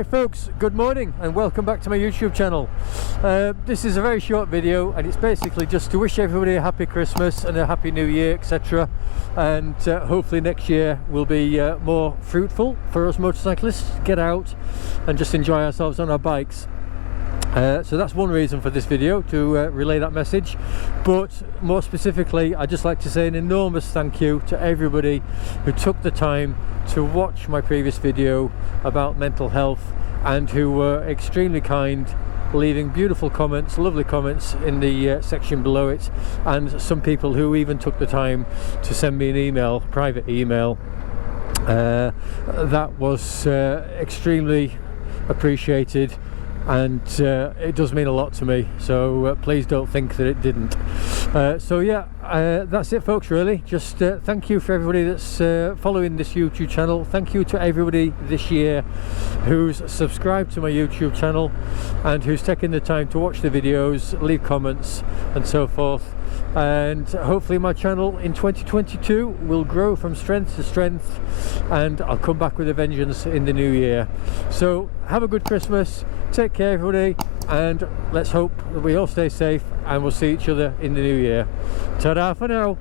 Hi folks, good morning and welcome back to my YouTube channel. This is a very short video and it's basically just to wish everybody a happy Christmas and a happy new year, etc. And hopefully next year will be more fruitful for us motorcyclists. Get out and just enjoy ourselves on our bikes. So that's one reason for this video, to relay that message. But more specifically, I'd just like to say an enormous thank you to everybody who took the time to watch my previous video about mental health and who were extremely kind, leaving beautiful comments, lovely comments in the section below it, and some people who even took the time to send me an email, private email. That was extremely appreciated, and it does mean a lot to me, so please don't think that it didn't. So yeah, that's it folks, really. Just thank you for everybody that's following this YouTube channel. Thank you to everybody this year who's subscribed to my YouTube channel and who's taken the time to watch the videos, leave comments and so forth. And hopefully my channel in 2022 will grow from strength to strength, and I'll come back with a vengeance in the new year. So have a good Christmas, take care everybody, and let's hope that we all stay safe and we'll see each other in the new year. Ta-da for now.